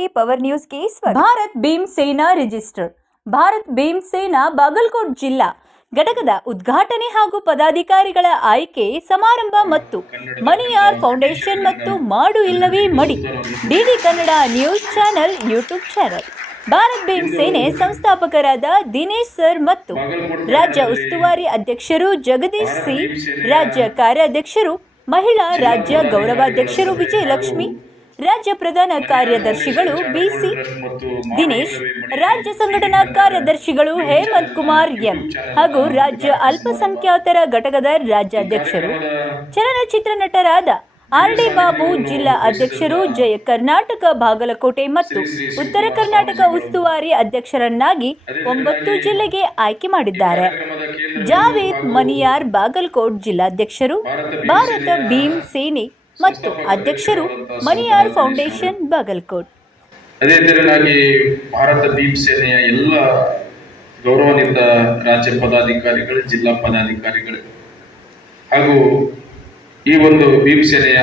ನಮಸ್ತೆ ಪವರ್ ನ್ಯೂಸ್ಗೆ ಸ್ವಾಗತ. ಭಾರತ್ ಭೀಮ್ ಸೇನಾ ರಿಜಿಸ್ಟರ್. ಭಾರತ್ ಭೀಮ್ ಸೇನಾ ಬಾಗಲ್ಕೋಟ್ ಜಿಲ್ಲಾ ಘಟಕದ ಉದ್ಘಾಟನೆ ಹಾಗೂ ಪದಾಧಿಕಾರಿಗಳ ಆಯ್ಕೆ ಸಮಾರಂಭ ಮತ್ತು ಮಣಿಯಾರ್ ಫೌಂಡೇಶನ್ ಮತ್ತು ಮಾಡು ಇಲ್ಲವೇ ಮಡಿ. DD Kannada news channel YouTube channel. Bharat Bhim Sene ಸಂಸ್ಥಾಪಕರಾದ ದಿನೇಶ್ ಸರ್ ಮತ್ತು ರಾಜ್ಯ ಉಸ್ತುವಾರಿ ಅಧ್ಯಕ್ಷರು ಜಗದೀಶ್ ಸಿ ರಾಜ್ಯ ಕಾರ್ಯಾಧ್ಯಕ್ಷರು ಮಹಿಳಾ ರಾಜ್ಯ ಗೌರವಾಧ್ಯಕ್ಷರು ವಿಜಯಲಕ್ಷ್ಮಿ ರಾಜ್ಯ ಪ್ರಧಾನ ಕಾರ್ಯದರ್ಶಿಗಳು ಬಿಸಿ ದಿನೇಶ್, ರಾಜ್ಯ ಸಂಘಟನಾ ಕಾರ್ಯದರ್ಶಿಗಳು ಹೇಮಂತ್ ಕುಮಾರ್ ಎಂ ಹಾಗೂ ರಾಜ್ಯ ಅಲ್ಪಸಂಖ್ಯಾತರ ಘಟಕದ ರಾಜ್ಯಾಧ್ಯಕ್ಷರು, ಚಲನಚಿತ್ರ ನಟರಾದ ಆರ್ ಡಿ ಬಾಬು, ಜಿಲ್ಲಾ ಅಧ್ಯಕ್ಷರು ಜಯ ಕರ್ನಾಟಕ, ಬಾಗಲಕೋಟೆ ಮತ್ತು ಉತ್ತರ ಕರ್ನಾಟಕ ಉಸ್ತುವಾರಿ ಅಧ್ಯಕ್ಷರನ್ನಾಗಿ ಒಂಬತ್ತು ಜಿಲ್ಲೆಗೆ ಆಯ್ಕೆ ಮಾಡಿದ್ದಾರೆ. ಜಾವೇದ್ ಮನಿಯಾರ್, ಬಾಗಲಕೋಟ್ ಜಿಲ್ಲಾಧ್ಯಕ್ಷರು, ಭಾರತ ಭೀಮ್ ಸೇನೆ ಮತ್ತು ಅಧ್ಯಕ್ಷರು ಮಣಿಯಾರ್ ಫೌಂಡೇಶನ್, ಬಾಗಲಕೋಟ್. ಅದೇ ತೆರನಾಗಿ ಭಾರತ ಭೀಮ್ ಸೇನೆಯ ಎಲ್ಲ ಗೌರವಾನ್ವಿತ ರಾಜ್ಯ ಪದಾಧಿಕಾರಿಗಳು, ಜಿಲ್ಲಾ ಪದಾಧಿಕಾರಿಗಳು ಹಾಗೂ ಈ ಒಂದು ಭೀಮ್ ಸೇನೆಯ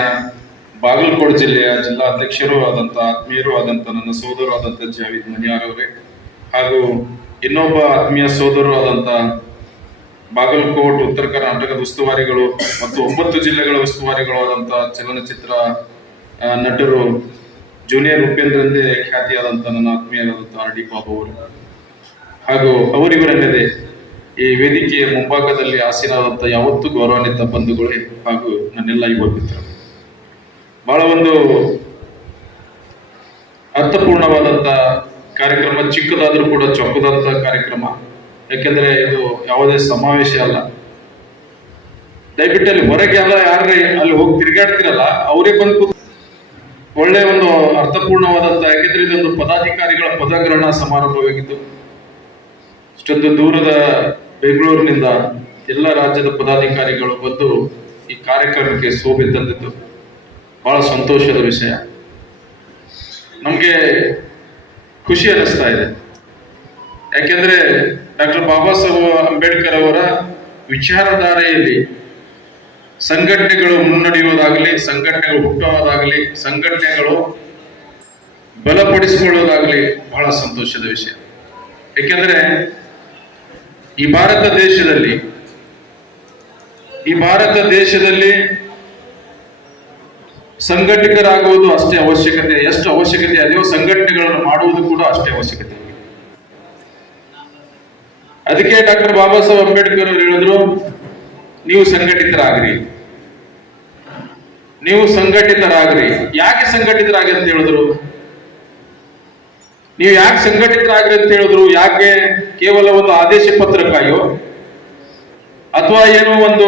ಬಾಗಲಕೋಟೆ ಜಿಲ್ಲೆಯ ಜಿಲ್ಲಾ ಅಧ್ಯಕ್ಷರು ಆದಂತ, ಆತ್ಮೀಯರು ಆದಂತ, ನನ್ನ ಸೋದರ ಆದಂತ ಜಾವಿದ್ ಮನಿಯಾರ್ ಅವರೇ ಹಾಗೂ ಇನ್ನೊಬ್ಬ ಆತ್ಮೀಯ ಸೋದರರು ಆದಂತ ಬಾಗಲಕೋಟ್, ಉತ್ತರ ಕರ್ನಾಟಕದ ಉಸ್ತುವಾರಿಗಳು ಮತ್ತು ಒಂಬತ್ತು ಜಿಲ್ಲೆಗಳ ಉಸ್ತುವಾರಿಗಳು ಆದಂತಹ ಚಲನಚಿತ್ರ ನಟರು ಜೂನಿಯರ್ ಉಪೇಂದ್ರ ಎಂದೇ ಖ್ಯಾತಿಯಾದಂತ ನನ್ನ ಆತ್ಮೀಯರಾದಂತಹ ಡಿ ಬಾಬು ಅವರು. ಹಾಗೂ ಅವರಿವರಲ್ಲದೆ ಈ ವೇದಿಕೆಯ ಮುಂಭಾಗದಲ್ಲಿ ಆಸೀನಾದಂತಹ ಯಾವತ್ತೂ ಗೌರವಾನ್ವಿತ ಬಂಧುಗಳೇ ಹಾಗೂ ನನ್ನೆಲ್ಲ ಯುವ ಮಿತ್ರರು. ಬಹಳ ಒಂದು ಅರ್ಥಪೂರ್ಣವಾದಂತಹ ಕಾರ್ಯಕ್ರಮ, ಚಿಕ್ಕದಾದರೂ ಕೂಡ ಚೊಕ್ಕದಂತ ಕಾರ್ಯಕ್ರಮ. ಯಾಕೆಂದ್ರೆ ಇದು ಯಾವುದೇ ಸಮಾವೇಶ ಅಲ್ಲ. ದಯವಿಟ್ಟು ಅಲ್ಲಿ ಹೊರಗೆ ಎಲ್ಲ ಯಾರು ಅಲ್ಲಿ ಹೋಗಿ ತಿರುಗಾಡ್ತಿರಲ್ಲ, ಅವರೇ ಬಂದು ಒಳ್ಳೆ ಒಂದು ಅರ್ಥಪೂರ್ಣವಾದಂತ, ಯಾಕೆಂದ್ರೆ ಇದೊಂದು ಪದಾಧಿಕಾರಿಗಳ ಪದಗ್ರಹಣ ಸಮಾರಂಭವಾಗಿದ್ದು. ಇಷ್ಟೊಂದು ದೂರದ ಬೆಂಗಳೂರಿನಿಂದ ಎಲ್ಲ ರಾಜ್ಯದ ಪದಾಧಿಕಾರಿಗಳು ಬಂದು ಈ ಕಾರ್ಯಕ್ರಮಕ್ಕೆ ಶೋಭೆ ತಂದಿದ್ದು. ಬಹಳ ಸಂತೋಷದ ವಿಷಯ. ನಮಗೆ ಖುಷಿ ಅನಿಸ್ತಾ ಇದೆ. ಯಾಕೆಂದ್ರೆ ಡಾಕ್ಟರ್ ಬಾಬಾ ಸಾಹೇಬ್ ಅಂಬೇಡ್ಕರ್ ಅವರ ವಿಚಾರಧಾರೆಯಲ್ಲಿ ಸಂಘಟನೆಗಳು ಮುನ್ನಡೆಯುವುದಾಗಲಿ, ಸಂಘಟನೆಗಳು ಹುಟ್ಟುವುದಾಗಲಿ ಸಂಘಟನೆಗಳು ಬಲಪಡಿಸಿಕೊಳ್ಳುವುದಾಗಲಿ ಬಹಳ ಸಂತೋಷದ ವಿಷಯ ಏಕೆಂದರೆ ಈ ಭಾರತ ದೇಶದಲ್ಲಿ, ಈ ಭಾರತ ದೇಶದಲ್ಲಿ ಸಂಘಟಕರಾಗುವುದು ಅಷ್ಟೇ ಅವಶ್ಯಕತೆ, ಎಷ್ಟು ಅವಶ್ಯಕತೆ ಅದೆಯೋ ಸಂಘಟನೆಗಳನ್ನು ಮಾಡುವುದು ಕೂಡ ಅಷ್ಟೇ ಅವಶ್ಯಕತೆ. ಅದಕ್ಕೆ ಡಾಕ್ಟರ್ ಬಾಬಾ ಸಾಹೇಬ್ ಅಂಬೇಡ್ಕರ್ ಅವರು ಹೇಳಿದ್ರು, ನೀವು ಸಂಘಟಿತರಾಗ್ರಿ. ನೀವು ಸಂಘಟಿತರಾಗ್ರಿ. ಯಾಕೆ ಸಂಘಟಿತರಾಗಿ ಅಂತ ಹೇಳಿದ್ರು? ನೀವು ಯಾಕೆ ಸಂಘಟಿತರಾಗ್ರಿ ಅಂತ ಹೇಳಿದ್ರು? ಯಾಕೆ ಕೇವಲ ಒಂದು ಆದೇಶ ಪತ್ರಕ್ಕಾಗಿಯೋ, ಅಥವಾ ಏನೋ ಒಂದು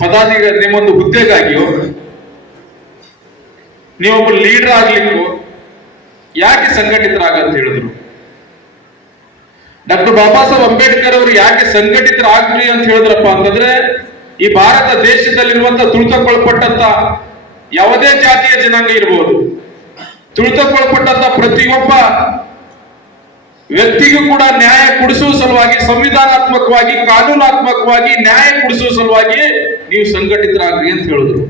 ಪದಾಧಿಕ ನಿಮ್ಮೊಂದು ಹುದ್ದೆಗಾಗಿಯೋ, ನೀವೊಬ್ಬ ಲೀಡರ್ ಆಗ್ಲಿಕ್ಕೂ ಯಾಕೆ ಸಂಘಟಿತರಾಗಂತ ಹೇಳಿದ್ರು? ಡಾಕ್ಟರ್ ಬಾಬಾ ಸಾಹೇಬ್ ಅಂಬೇಡ್ಕರ್ ಅವರು ಯಾಕೆ ಸಂಘಟಿತರಾಗ್ರಿ ಅಂತ ಹೇಳಿದ್ರಪ್ಪ ಅಂತಂದ್ರೆ, ಈ ಭಾರತ ದೇಶದಲ್ಲಿರುವಂತ ತುಳಿತಕ್ಕೊಳಪಟ್ಟಂತ ಯಾವುದೇ ಜಾತಿಯ ಜನಾಂಗ ಇರಬಹುದು ತುಳಿತಕ್ಕೊಳಪಟ್ಟಂತ ಪ್ರತಿಯೊಬ್ಬ ವ್ಯಕ್ತಿಗೂ ಕೂಡ ನ್ಯಾಯ ಕೊಡಿಸುವ ಸಲುವಾಗಿ, ಸಂವಿಧಾನಾತ್ಮಕವಾಗಿ, ಕಾನೂನಾತ್ಮಕವಾಗಿ ನ್ಯಾಯ ಕೊಡಿಸುವ ಸಲುವಾಗಿ ನೀವು ಸಂಘಟಿತರಾಗ್ರಿ ಅಂತ ಹೇಳಿದ್ರು.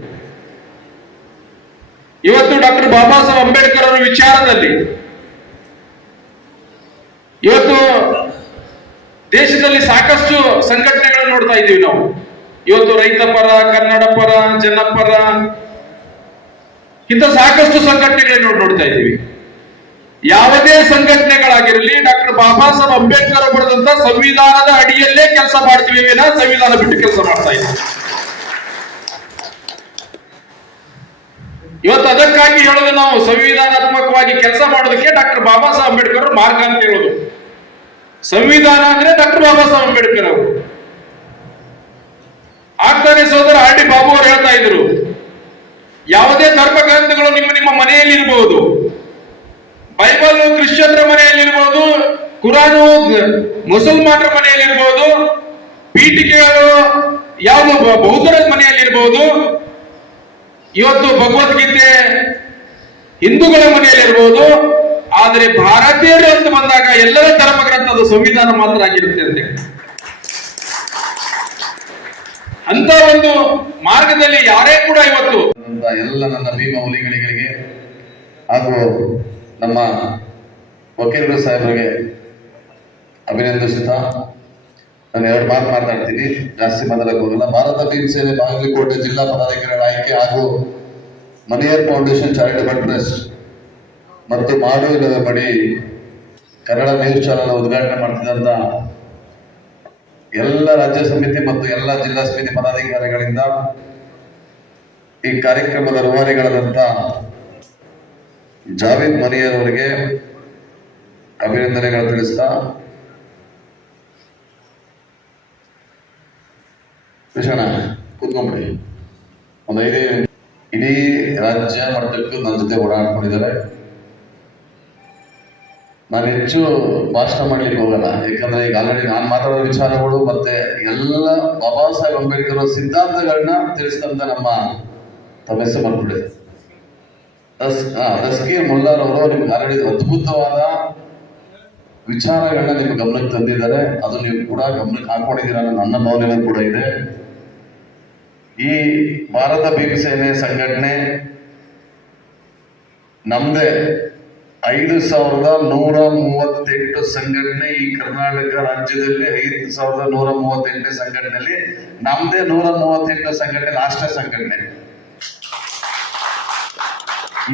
ಇವತ್ತು ಡಾಕ್ಟರ್ ಬಾಬಾ ಸಾಹೇಬ್ ಅಂಬೇಡ್ಕರ್ ಅವರ ವಿಚಾರದಲ್ಲಿ, ಇವತ್ತು ದೇಶದಲ್ಲಿ ಸಾಕಷ್ಟು ಸಂಘಟನೆಗಳನ್ನು ನೋಡ್ತಾ ಇದ್ದೀವಿ ನಾವು. ಇವತ್ತು ರೈತ ಪರ, ಕನ್ನಡ ಪರ ಜನಪರ ಇಂಥ ಸಾಕಷ್ಟು ಸಂಘಟನೆಗಳನ್ನು ನೋಡಿ ನೋಡ್ತಾ ಇದ್ದೀವಿ. ಯಾವುದೇ ಸಂಘಟನೆಗಳಾಗಿರಲಿ, ಡಾಕ್ಟರ್ ಬಾಬಾ ಸಾಹೇಬ್ ಅಂಬೇಡ್ಕರ್ ಬರೆದಂತ ಸಂವಿಧಾನದ ಅಡಿಯಲ್ಲೇ ಕೆಲಸ ಮಾಡ್ತೀವಿ ವಿನ ಸಂವಿಧಾನ ಬಿಟ್ಟು ಕೆಲಸ ಮಾಡ್ತಾ ಇದ್ದೀವಿ ಇವತ್ತು ಅದಕ್ಕಾಗಿ ಹೇಳೋದು ನಾವು ಸಂವಿಧಾನಾತ್ಮಕವಾಗಿ ಕೆಲಸ ಮಾಡೋದಕ್ಕೆ ಡಾಕ್ಟರ್ ಬಾಬಾ ಸಾಹೇಬ್ ಅಂಬೇಡ್ಕರ್ ಮಾರ್ಗ ಅಂತ ಹೇಳೋದು. ಸಂವಿಧಾನ ಅಂದ್ರೆ ಡಾಕ್ಟರ್ ಬಾಬಾ ಸಾಹೇಬ್ ಅಂಬೇಡ್ಕರ್ ಅವರು. ಆಗ್ತಾನೆ ಸೋದರ ಆರ್ ಡಿ ಬಾಬು ಅವರು ಹೇಳ್ತಾ ಇದ್ರು, ಯಾವುದೇ ಧರ್ಮ ಗ್ರಂಥಗಳು ನಿಮ್ಮ ನಿಮ್ಮ ಮನೆಯಲ್ಲಿ ಇರಬಹುದು ಬೈಬಲ್ ಕ್ರಿಶ್ಚಿಯನ್ರ ಮನೆಯಲ್ಲಿ ಇರಬಹುದು ಕುರಾನು ಮುಸಲ್ಮಾನರ ಮನೆಯಲ್ಲಿ ಇರಬಹುದು ಪೀಠಿಕೆಗಳು ಯಾವ ಬೌದ್ಧರ ಮನೆಯಲ್ಲಿ ಇರಬಹುದು ಇವತ್ತು ಭಗವದ್ಗೀತೆ ಹಿಂದೂಗಳ ಮನೆಯಲ್ಲಿ ಇರಬಹುದು ಆದರೆ ಭಾರತೀಯರು ಅಂತ ಬಂದಾಗ ಎಲ್ಲರ ಧರ್ಮ ಗ್ರಂಥ ಅದು ಸಂವಿಧಾನ ಮಾತ್ರ ಆಗಿರುತ್ತೆ ಅಂತೆ ಅಂತ ಒಂದು ಮಾರ್ಗದಲ್ಲಿ ಯಾರೇ ಕೂಡ ಇವತ್ತು ಎಲ್ಲ ನನ್ನ ಭೀಮ ಹುಲಿಗಳಿಗೆ ಹಾಗೂ ನಮ್ಮ ವಕೀಲರು ಸಾಹೇಬರಿಗೆ ಅಭಿನಂದಿಸುತ್ತಾ ನಾನು ಎರಡು ಮಾತು ಮಾತಾಡ್ತೀನಿ. ಜಾಸ್ತಿ ಮಾತಾಡಕ್ಕೆ ಹೋಗಲ್ಲ ಭಾರತ ಭೀಮಸೇನೆ ಬಾಗಲಕೋಟೆ ಜಿಲ್ಲಾ ಪದಾಧಿಕಾರಿಗಳ ಆಯ್ಕೆ ಹಾಗೂ ಮನಿಯರ್ ಫೌಂಡೇಶನ್ ಚಾರಿಟಬಲ್ ಟ್ರಸ್ಟ್ ಮತ್ತು ಮಾಡು ಬಳಿ ಕನ್ನಡ ನ್ಯೂಸ್ ಚಾನಲ್ ಉದ್ಘಾಟನೆ ಮಾಡ್ತಿದ್ದಂತ ಎಲ್ಲ ರಾಜ್ಯ ಸಮಿತಿ ಮತ್ತು ಎಲ್ಲ ಜಿಲ್ಲಾ ಸಮಿತಿ ಪದಾಧಿಕಾರಿಗಳಿಂದ ಈ ಕಾರ್ಯಕ್ರಮದ ರೂವಾರಿಗಳಾದಂಥ ಜಾವೇದ್ ಮನಿಯವರಿಗೆ ಅಭಿನಂದನೆಗಳು ತಿಳಿಸ್ತಾ ಕೃಷ್ಣ ಕೂತ್ಕೊಂಡ್ಬಿಡಿ ಒಂದು ಐದೇ ಇಡೀ ರಾಜ್ಯ ಮಟ್ಟಕ್ಕೂ ನನ್ನ ಜೊತೆ ಓಡಾಡ್ಕೊಂಡಿದ್ದಾರೆ. ನಾನು ಹೆಚ್ಚು ಭಾಷಣ ಮಾಡ್ಲಿಕ್ಕೆ ಹೋಗಲ್ಲ. ಯಾಕಂದ್ರೆ ಈಗ ಆಲ್ರೆಡಿ ನಾನು ಮಾತಾಡೋ ವಿಚಾರಗಳು ಮತ್ತೆ ಎಲ್ಲ ಬಾಬಾ ಸಾಹೇಬ್ ಅಂಬೇಡ್ಕರ್ ಸಿದ್ಧಾಂತಗಳನ್ನ ತಿಳಿಸಿದಂತ ನಮ್ಮ ತಮ್ಮ ಹೆಸರು ಹಾ ದಸ್ಕೀರ್ ಮುಲ್ಲಾರ್ ಅವರು ನಿಮ್ಗೆ ಆಲ್ರೆಡಿ ಅದ್ಭುತವಾದ ವಿಚಾರಗಳನ್ನ ನಿಮ್ಮ ಗಮನಕ್ಕೆ ತಂದಿದ್ದಾರೆ. ಅದು ನೀವು ಕೂಡ ಗಮನಕ್ಕೆ ಹಾಕೊಂಡಿದ್ದೀರ ನನ್ನ ಭಾವನೆ ಕೂಡ ಇದೆ. ಈ ಭಾರತ ಭೀಮಸೇನೆ ಸಂಘಟನೆ ನಮ್ದೇ ಐದು ಸಾವಿರದ ನೂರ ಮೂವತ್ತೆಂಟು ಸಂಘಟನೆ ಈ ಕರ್ನಾಟಕ ರಾಜ್ಯದಲ್ಲಿ ಐದು ಸಾವಿರದ ನೂರ ಮೂವತ್ತೆಂಟು ಸಂಘಟನೆಯಲ್ಲಿ ನಮ್ದೇ ನೂರ ಮೂವತ್ತೆಂಟು ಸಂಘಟನೆ, ರಾಷ್ಟ್ರ ಸಂಘಟನೆ.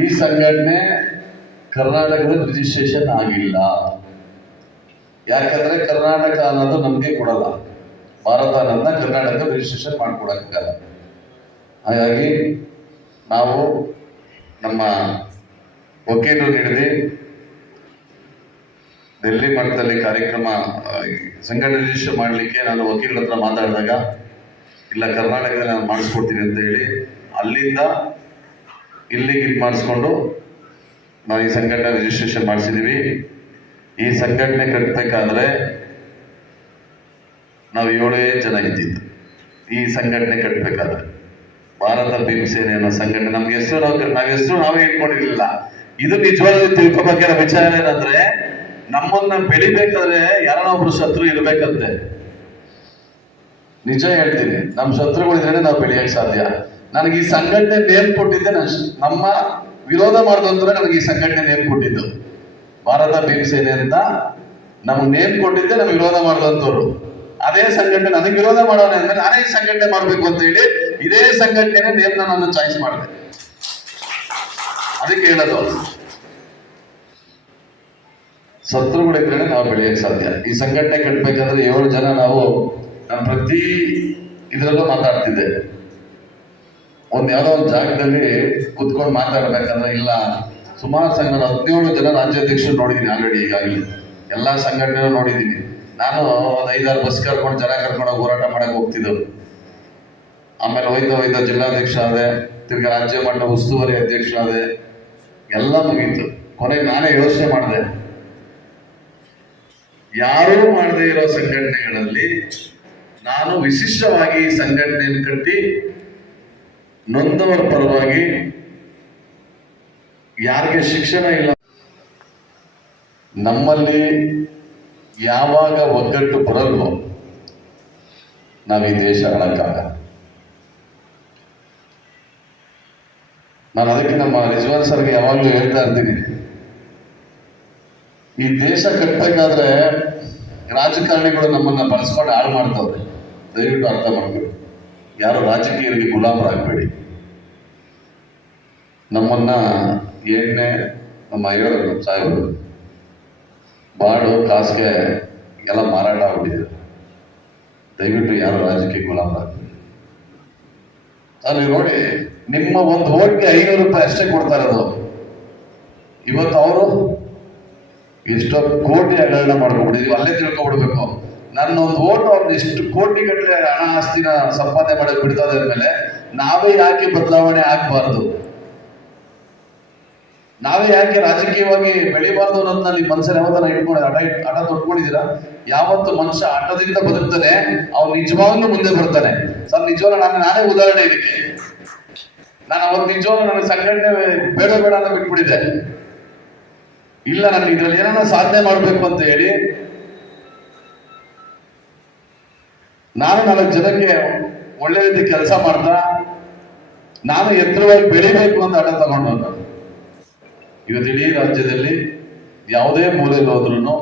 ಈ ಸಂಘಟನೆ ಕರ್ನಾಟಕದ ರಿಜಿಸ್ಟ್ರೇಷನ್ ಆಗಿಲ್ಲ. ಯಾಕಂದ್ರೆ ಕರ್ನಾಟಕ ಅನ್ನೋದು ನಮಗೆ ಕೊಡಲ್ಲ. ಭಾರತ ಅನ್ನೋದನ್ನ ಕರ್ನಾಟಕ ರಿಜಿಸ್ಟ್ರೇಷನ್ ಮಾಡ್ಕೊಡಕ್ಕಾಗಲ್ಲ. ಹಾಗಾಗಿ ನಾವು ನಮ್ಮ ವಕೀಲರು ನೀಡಿದೆ ಡೆಲ್ಲಿ ಮಟ್ಟದಲ್ಲಿ ಕಾರ್ಯಕ್ರಮ ಸಂಘಟನೆ ಮಾಡಲಿಕ್ಕೆ ನಾನು ವಕೀಲರ ಹತ್ರ ಮಾತಾಡಿದಾಗ, ಇಲ್ಲ, ಕರ್ನಾಟಕದಲ್ಲಿ ನಾನು ಮಾಡಿಸ್ಕೊಡ್ತೀನಿ ಅಂತ ಹೇಳಿ, ಅಲ್ಲಿಂದ ಇಲ್ಲಿಗೆ ಇದು ಮಾಡಿಸ್ಕೊಂಡು ನಾವು ಈ ಸಂಘಟನೆ ರಿಜಿಸ್ಟ್ರೇಷನ್ ಮಾಡಿಸಿದ್ದೀವಿ ಈ ಸಂಘಟನೆ ಕಟ್ಟಬೇಕಾದ್ರೆ ನಾವು ಏಳೇ ಜನ ಇದ್ದಿದ್ದು. ಈ ಸಂಘಟನೆ ಕಟ್ಟಬೇಕಾದ್ರೆ ಭಾರತ ಭೀಮಸೇನೆ ಅನ್ನೋ ಸಂಘಟನೆ. ನಮ್ಗೆ ಹೆಸರು, ನಾವ್ ಹೆಸರು ನಾವೇ ಇಟ್ಕೊಂಡಿರ್ಲಿಲ್ಲ. ಇದು ನಿಜವಾಗ್ಲೂ ತಿಳ್ಕೊಬೇಕಿರೋ ವಿಚಾರ ಏನಂದ್ರೆ, ನಮ್ಮನ್ನ ಬೆಳಿಬೇಕಾದ್ರೆ ಯಾರೋ ಒಬ್ರು ಶತ್ರು ಇರ್ಬೇಕಂತೆ. ನಿಜ ಹೇಳ್ತೀನಿ ನಮ್ಮ ಶತ್ರುಗಳಿದ್ರೆ ನಾವು ಬೆಳೆಯಕ್ ಸಾಧ್ಯ. ನನಗೆ ಈ ಸಂಘಟನೆ ನೇಮ್ ಕೊಟ್ಟಿದ್ದೆ ನಮ್ಮ ವಿರೋಧ ಮಾಡಿದಂದ್ರೆ ನನಗೆ ಈ ಸಂಘಟನೆ ನೇಮ್ ಕೊಟ್ಟಿದ್ದು. ಭಾರತ ಭೀಮಸೇನೆ ಅಂತ ನಮ್ಗೆ ನೇಮ್ ಕೊಟ್ಟಿದ್ದೆ, ನಮ್ಗೆ ವಿರೋಧ ಮಾಡುವಂತವ್ರು ಅದೇ ಸಂಘಟನೆ, ನನಗೆ ವಿರೋಧ ಮಾಡೋಣ ಅಂದ್ರೆ ನಾನೇ ಈ ಸಂಘಟನೆ ಮಾಡ್ಬೇಕು ಅಂತ ಹೇಳಿ ಇದೇ ಸಂಘಟನೆ ನೇಮ್ ನಾನು ಚಾಯ್ಸ್ ಮಾಡಿದೆ. ಅದಕ್ಕೆ ಹೇಳೋದು ಶತ್ರುಗಳಿದ್ರೆ ನಾವು ಬೆಳೆಯಕ್ಕೆ ಸಾಧ್ಯ. ಈ ಸಂಘಟನೆ ಕಟ್ಟಬೇಕಂದ್ರೆ ಏಳು ಜನ ನಾವು ನಾನು ಪ್ರತಿ ಇದರಲ್ಲೂ ಮಾತಾಡ್ತಿದ್ದೆ. ಒಂದ್ ಯಾವ್ದೋ ಒಂದು ಜಾಗದಲ್ಲಿ ಕುತ್ಕೊಂಡು ಮಾತಾಡ್ಬೇಕಂದ್ರೆ ಇಲ್ಲ. ಸುಮಾರು ಸಂಘ ಹದಿನೇಳು ಜನ ರಾಜ್ಯಾಧ್ಯಕ್ಷರು ನೋಡಿದ್ದೀನಿ ಆಲ್ರೆಡಿ ಈಗಾಗಲೇ. ಎಲ್ಲಾ ಸಂಘಟನೆ ನೋಡಿದ್ದೀನಿ ನಾನು ಒಂದು ಐದಾರು ಬಸ್ ಕರ್ಕೊಂಡು ಜನ ಕರ್ಕೊಂಡೋಗಿ ಹೋರಾಟ ಮಾಡಕ್ಕೆ ಹೋಗ್ತಿದ್ದೆವು. ಆಮೇಲೆ ಹೋಯ್ತಾ ಹೋಯ್ತಾ ಜಿಲ್ಲಾಧ್ಯಕ್ಷ ಆದೆ ತಿರ್ಗಿ ರಾಜ್ಯ ಮಟ್ಟ ಉಸ್ತುವಾರಿ ಅಧ್ಯಕ್ಷರಾದೆ ಎಲ್ಲ ಮುಗೀತು. ಕೊನೆಗೆ ನಾನೇ ಯೋಚನೆ ಮಾಡಿದೆ. ಯಾರೂ ಮಾಡದೇ ಇರೋ ಸಂಘಟನೆಗಳಲ್ಲಿ ನಾನು ವಿಶಿಷ್ಟವಾಗಿ ಈ ಸಂಘಟನೆಯನ್ನು ಕಟ್ಟಿ ನೊಂದವರ ಪರವಾಗಿ ಯಾರಿಗೆ ಶಿಕ್ಷಣ ಇಲ್ಲ. ನಮ್ಮಲ್ಲಿ ಯಾವಾಗ ಒಗ್ಗಟ್ಟು ಬರಲ್ವೋ ನಾವು ಈ ದೇಶ ನಾನು ಅದಕ್ಕೆ ನಮ್ಮ ರಿಜ್ವಾನ್ ಸರ್ಗೆ ಯಾವಾಗಲೂ ಹೇಳ್ತಾ ಇರ್ತೀನಿ. ಈ ದೇಶ ಕಟ್ಟಬೇಕಾದ್ರೆ ರಾಜಕಾರಣಿಗಳು ನಮ್ಮನ್ನ ಬಳಸ್ಕೊಂಡು ಹಾಳು ಮಾಡ್ತಾವ್ರೆ. ದಯವಿಟ್ಟು ಅರ್ಥ ಮಾಡ್ಬೇಕು ಯಾರು ರಾಜಕೀಯರಿಗೆ ಗುಲಾಮರಾಗಬೇಡಿ ನಮ್ಮನ್ನ ಎಣ್ಣೆ ನಮ್ಮ ಹೇಳೋದು ಸಾಹೇಬರು ಬಾಳು ಕಾಸಿಗೆ ಎಲ್ಲ ಮಾರಾಟ ಆಗ್ಬಿಟ್ಟಿದೆ. ದಯವಿಟ್ಟು ಯಾರು ರಾಜಕೀಯ ಗುಲಾಮರಾಗಬೇಡಿ. ಅಲ್ಲಿ ನೋಡಿ ನಿಮ್ಮ ಒಂದು ಓಟ್ಗೆ ಐನೂರು ರೂಪಾಯಿ ಅಷ್ಟೇ ಕೊಡ್ತಾ ಇವತ್ತು ಅವರು ಎಷ್ಟೋ ಕೋಟಿ ಹಗರಣ ಮಾಡ್ಕೊಂಡ್ಬಿಟ್ಟಿದ್ವಿ ಅಲ್ಲೇ ತಿಳ್ಕೊಬಿಡ್ಬೇಕು ನನ್ನ ಒಂದು ಓಟು ಅವ್ರು ಎಷ್ಟು ಕೋಟಿ ಗಟ್ಟಲೆ ಹಣ ಆಸ್ತಿನ ಸಂಪಾದನೆ ಮಾಡಕ್ ಬಿಡ್ತಾ ಮೇಲೆ ನಾವೇ ಯಾಕೆ ಬದಲಾವಣೆ ಆಗ್ಬಾರ್ದು? ನಾವೇ ಯಾಕೆ ರಾಜಕೀಯವಾಗಿ ಬೆಳಿಬಾರ್ದು ಅನ್ನೋದನ್ನ ನಿಮ್ಮ ಮನಸ್ಸಲ್ಲಿ ಯಾವತ್ತನ ಇಟ್ಕೊಂಡು ಹಠ ಇಟ್- ಹಠ ತೊಟ್ಕೊಂಡಿದ್ದೀರಾ? ಯಾವತ್ತು ಮನುಷ್ಯ ಹಠದಿಂದ ಬದುಕ್ತಾನೆ, ಅವ್ನು ನಿಜವಾಗ್ಲೂ ಮುಂದೆ ಬರ್ತಾನೆ. ಸರ್, ನಿಜವಾಗ್ಲೂ ನಾನು ನಾನೇ ಉದಾಹರಣೆ ಇದಕ್ಕೆ. ನಾನು ಅವತ್ತು ನಿಜವಾಗ್ಲೂ ನನ್ನ ಸಂಘಟನೆ ಬೇಡ ಬೇಡ ಅಂತ ಬಿಟ್ಬಿಟ್ಟಿದೆ ಇಲ್ಲ, ನಾನು ಇದ್ರಲ್ಲಿ ಏನನ್ನ ಸಾಧನೆ ಮಾಡಬೇಕು ಅಂತ ಹೇಳಿ ನಾನು ನಾಲ್ಕು ಜನಕ್ಕೆ ಒಳ್ಳೆ ರೀತಿ ಕೆಲಸ ಮಾಡ್ತಾ ನಾನು ಎತ್ತರವಾಗಿ ಬೆಳಿಬೇಕು ಅಂತ ಹಠ ತಗೊಂಡು ಇವತ್ತು ಇಡೀ ರಾಜ್ಯದಲ್ಲಿ ಯಾವುದೇ ಮೂಲೆಯಲ್ಲಿ ಹೋದ್ರೂ